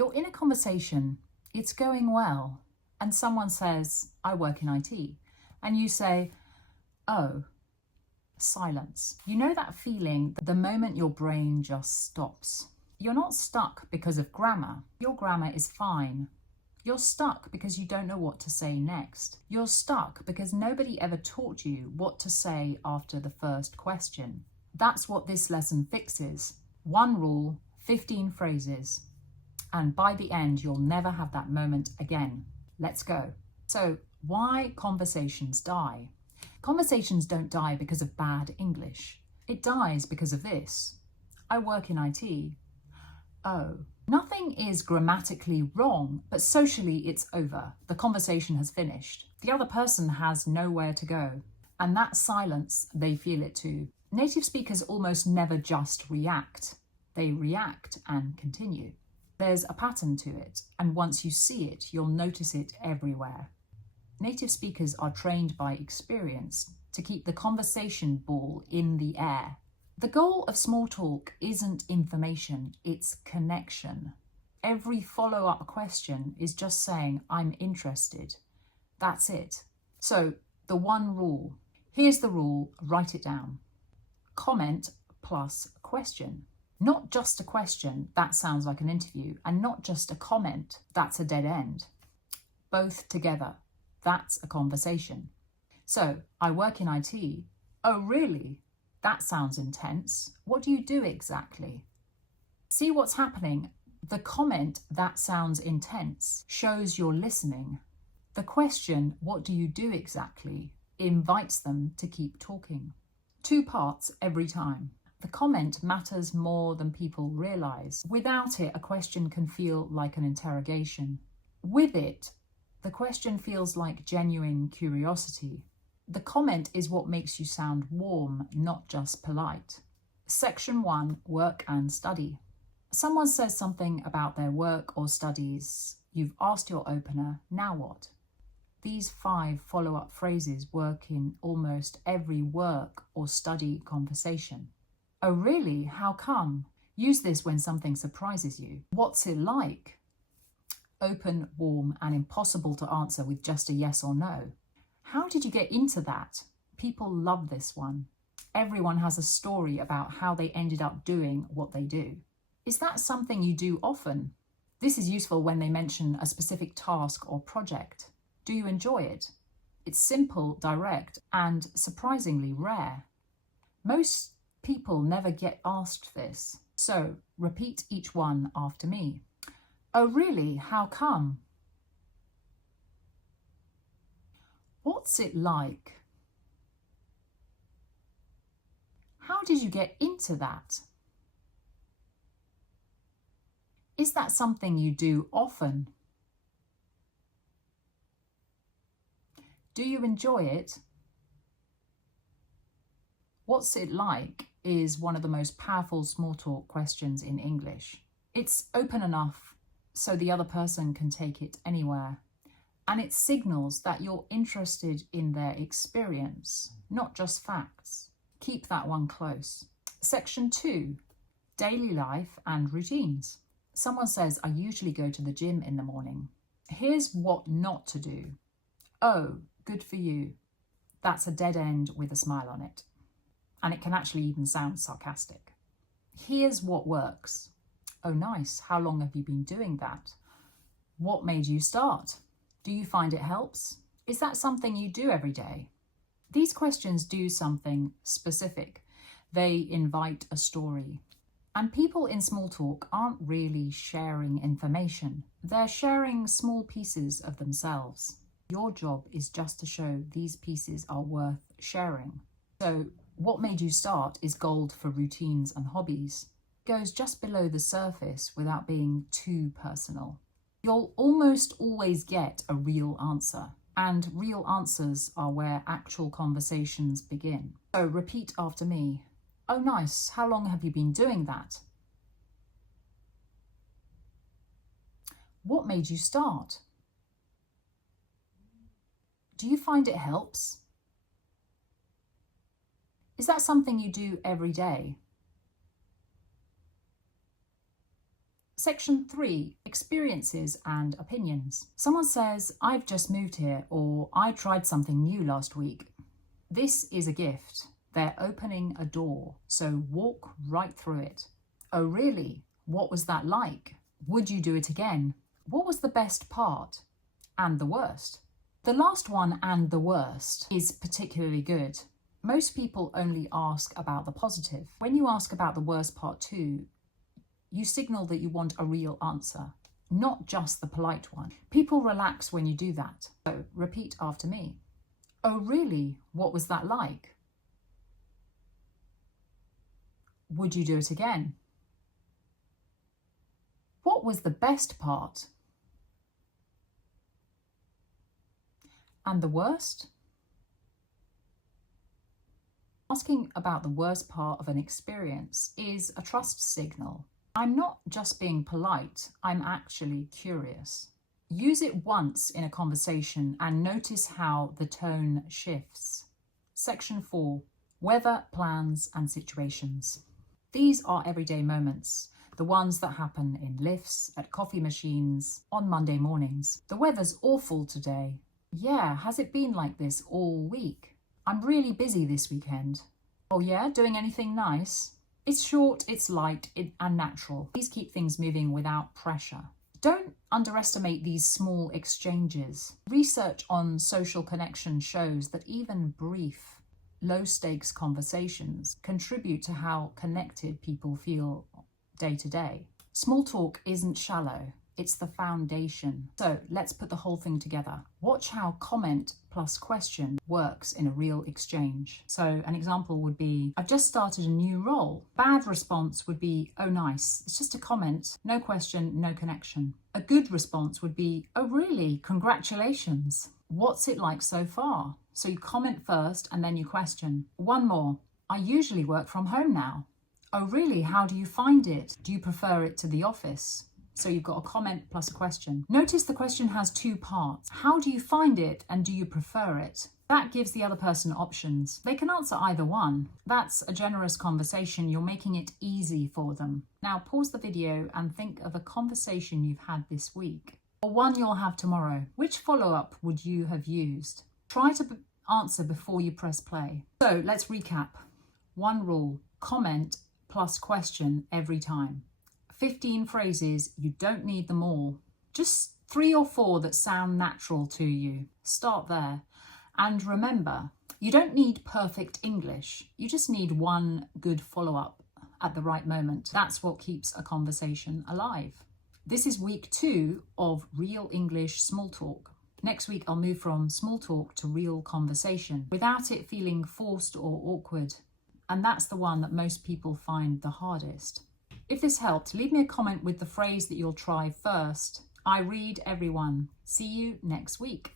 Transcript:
You're in a conversation, it's going well, and someone says, I work in IT, and you say, oh, silence. You know that feeling the moment your brain just stops. You're not stuck because of grammar. Your grammar is fine. You're stuck because you don't know what to say next. You're stuck because nobody ever taught you what to say after the first question. That's what this lesson fixes. One rule, 15 phrases. And by the end, you'll never have that moment again. Let's go. So, why conversations die? Conversations don't die because of bad English. It dies because of this. I work in IT. Oh, nothing is grammatically wrong, but socially it's over. The conversation has finished. The other person has nowhere to go. And that silence, they feel it too. Native speakers almost never just react. They react and continue. There's a pattern to it, and once you see it, you'll notice it everywhere. Native speakers are trained by experience to keep the conversation ball in the air. The goal of small talk isn't information, it's connection. Every follow-up question is just saying, I'm interested. That's it. So, the one rule. Here's the rule, write it down. Comment plus question. Not just a question, that sounds like an interview, and not just a comment, that's a dead end. Both together, that's a conversation. So, I work in IT. Oh, really? That sounds intense. What do you do exactly? See what's happening? The comment, that sounds intense, shows you're listening. The question, what do you do exactly, invites them to keep talking. 2 parts every time. The comment matters more than people realise. Without it, a question can feel like an interrogation. With it, the question feels like genuine curiosity. The comment is what makes you sound warm, not just polite. Section 1, work and study. Someone says something about their work or studies. You've asked your opener, now what? These 5 follow-up phrases work in almost every work or study conversation. Oh really? How come? Use this when something surprises you. What's it like? Open, warm, and impossible to answer with just a yes or no. How did you get into that? People love this one. Everyone has a story about how they ended up doing what they do. Is that something you do often? This is useful when they mention a specific task or project. Do you enjoy it? It's simple, direct, and surprisingly rare. Most people never get asked this, so repeat each one after me. Oh really? How come? What's it like? How did you get into that? Is that something you do often? Do you enjoy it? What's it like is one of the most powerful small talk questions in English. It's open enough so the other person can take it anywhere. And it signals that you're interested in their experience, not just facts. Keep that one close. Section 2, daily life and routines. Someone says, I usually go to the gym in the morning. Here's what not to do. Oh, good for you. That's a dead end with a smile on it. And it can actually even sound sarcastic. Here's what works. Oh, nice. How long have you been doing that? What made you start? Do you find it helps? Is that something you do every day? These questions do something specific. They invite a story. And people in small talk aren't really sharing information. They're sharing small pieces of themselves. Your job is just to show these pieces are worth sharing. So, what made you start is gold for routines and hobbies. It goes just below the surface without being too personal. You'll almost always get a real answer, and real answers are where actual conversations begin. So repeat after me. Oh nice, how long have you been doing that? What made you start? Do you find it helps? Is that something you do every day? Section 3, experiences and opinions. Someone says, I've just moved here, or I tried something new last week. This is a gift. They're opening a door, so walk right through it. Oh really? What was that like? Would you do it again? What was the best part? And the worst? The last one, and the worst, is particularly good. Most people only ask about the positive. When you ask about the worst part too, you signal that you want a real answer, not just the polite one. People relax when you do that. So repeat after me. Oh really? What was that like? Would you do it again? What was the best part? And the worst? Asking about the worst part of an experience is a trust signal. I'm not just being polite, I'm actually curious. Use it once in a conversation and notice how the tone shifts. Section 4, weather, plans and situations. These are everyday moments, the ones that happen in lifts, at coffee machines, on Monday mornings. The weather's awful today. Yeah, has it been like this all week? I'm really busy this weekend. Oh yeah, doing anything nice? It's short, it's light, and natural. Please keep things moving without pressure. Don't underestimate these small exchanges. Research on social connection shows that even brief, low-stakes conversations contribute to how connected people feel day to day. Small talk isn't shallow. It's the foundation. So let's put the whole thing together. Watch how comment plus question works in a real exchange. So an example would be, I've just started a new role. Bad response would be, oh nice, it's just a comment, no question, no connection. A good response would be, oh really, congratulations. What's it like so far? So you comment first and then you question. One more, I usually work from home now. Oh really, how do you find it? Do you prefer it to the office? So you've got a comment plus a question. Notice the question has two parts. How do you find it and do you prefer it? That gives the other person options. They can answer either one. That's a generous conversation. You're making it easy for them. Now pause the video and think of a conversation you've had this week or one you'll have tomorrow. Which follow-up would you have used? Try to answer before you press play. So let's recap. One rule, comment plus question every time. 15 phrases, you don't need them all. Just 3 or 4 that sound natural to you. Start there. And remember, you don't need perfect English. You just need one good follow-up at the right moment. That's what keeps a conversation alive. This is week 2 of Real English Small Talk. Next week, I'll move from small talk to real conversation without it feeling forced or awkward. And that's the one that most people find the hardest. If this helped, leave me a comment with the phrase that you'll try first. I read everyone. See you next week.